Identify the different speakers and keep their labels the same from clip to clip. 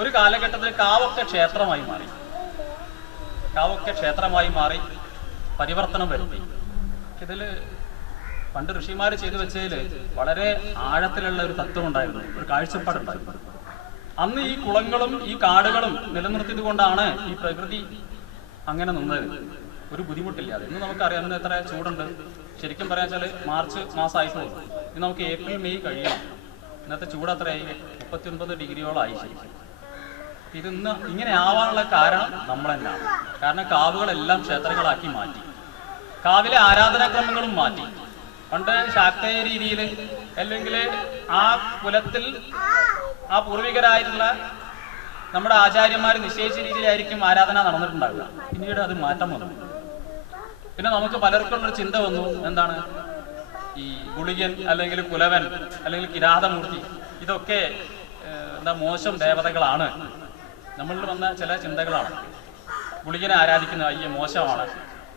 Speaker 1: ഒരു കാലഘട്ടത്തിൽ കാവൊക്കെ ക്ഷേത്രമായി മാറി. കാവൊക്കെ ക്ഷേത്രമായി മാറി പരിവർത്തനം വരുത്തി. ഇതിൽ പണ്ട് ഋഷിമാർ ചെയ്തു വെച്ചതിൽ വളരെ ആഴത്തിലുള്ള ഒരു തത്വം ഉണ്ടായിരുന്നു ഒരു കാഴ്ചപ്പാടുണ്ടായിരുന്നു. അന്ന് ഈ കുളങ്ങളും ഈ കാടുകളും നിലനിർത്തിയത് കൊണ്ടാണ് ഈ പ്രകൃതി അങ്ങനെ നിന്നത്. ഒരു ബുദ്ധിമുട്ടില്ലാതെ ഇന്ന് നമുക്കറിയാം ഇന്ന് എത്ര ചൂടുണ്ട്. ശരിക്കും പറയാൻ വെച്ചാൽ മാർച്ച് മാസമായിട്ടുള്ളൂ ഇന്ന് നമുക്ക് ഏപ്രിൽ മെയ് കഴിയണം. ഇന്നത്തെ ചൂട് അത്രയായി മുപ്പത്തി ഒൻപത് ഡിഗ്രിയോളായി ശരിക്കും. ഇന്ന് ഇങ്ങനെ ആവാനുള്ള കാരണം നമ്മൾ തന്നെയാണ് കാരണം കാവുകളെല്ലാം ക്ഷേത്രങ്ങളാക്കി മാറ്റി. കാവിലെ ആരാധനാക്രമങ്ങളും മാറ്റി. പണ്ട് ശാക്തയ രീതിയിൽ അല്ലെങ്കിൽ ആ കുലത്തിൽ ആ പൂർവികരായിട്ടുള്ള നമ്മുടെ ആചാര്യന്മാർ നിശ്ചയിച്ച രീതിയിലായിരിക്കും ആരാധന നടന്നിട്ടുണ്ടാവുക. പിന്നീട് അത് മാറ്റം വന്നു. പിന്നെ നമുക്ക് പലർക്കും ഒരു ചിന്ത വന്നു. എന്താണ്? ഈ ഗുളികൻ അല്ലെങ്കിൽ കുലവൻ അല്ലെങ്കിൽ കിരാതമൂർത്തി ഇതൊക്കെ എന്താ മോശം ദേവതകളാണ്. നമ്മളിൽ വന്ന ചില ചിന്തകളാണ്. ഗുളികനെ ആരാധിക്കുന്ന അയ്യ മോശമാണ്.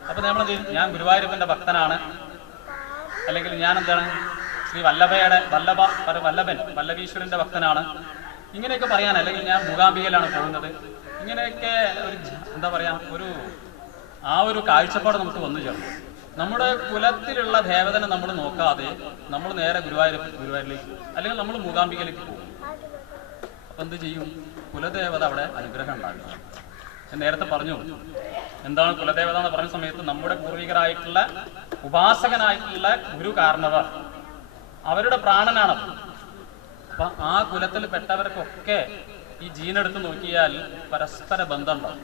Speaker 1: അപ്പം നമ്മൾ ഞാൻ ഗുരുവായൂരപ്പന്റെ ഭക്തനാണ്. അല്ലെങ്കിൽ ഞാൻ എന്താണ്? ശ്രീ വല്ലഭയുടെ വല്ലഭ വല്ലഭൻ വല്ലഭീശ്വരന്റെ ഭക്തനാണ്. ഇങ്ങനെയൊക്കെ പറയാൻ അല്ലെങ്കിൽ ഞാൻ മൂകാംബികയിലാണ് പോകുന്നത്. ഇങ്ങനെയൊക്കെ ഒരു എന്താ പറയുക ഒരു ആ ഒരു കാഴ്ചപ്പാട് നമുക്ക് വന്നു ചേർന്നു. നമ്മുടെ കുലത്തിലുള്ള ദേവതനെ നമ്മൾ നോക്കാതെ നമ്മൾ നേരെ ഗുരുവായൂർ ഗുരുവായൂരിലേക്ക് അല്ലെങ്കിൽ നമ്മൾ മൂകാംബികയിലേക്ക് പോകും. അപ്പൊ എന്ത് ചെയ്യും? കുലദേവത അവിടെ അനുഗ്രഹം ഉണ്ടാകും ഞാൻ നേരത്തെ പറഞ്ഞു എന്താണ് കുലദേവത എന്ന് പറഞ്ഞ സമയത്ത് നമ്മുടെ പൂർവികരായിട്ടുള്ള ഉപാസകനായിട്ടുള്ള ഗുരു കാരണവർ. അവരുടെ പ്രാണനാണ് അപ്പൊ ആ കുലത്തിൽ പെട്ടവർക്കൊക്കെ ഈ ജീനെടുത്ത് നോക്കിയാൽ പരസ്പര ബന്ധമുണ്ടാവും.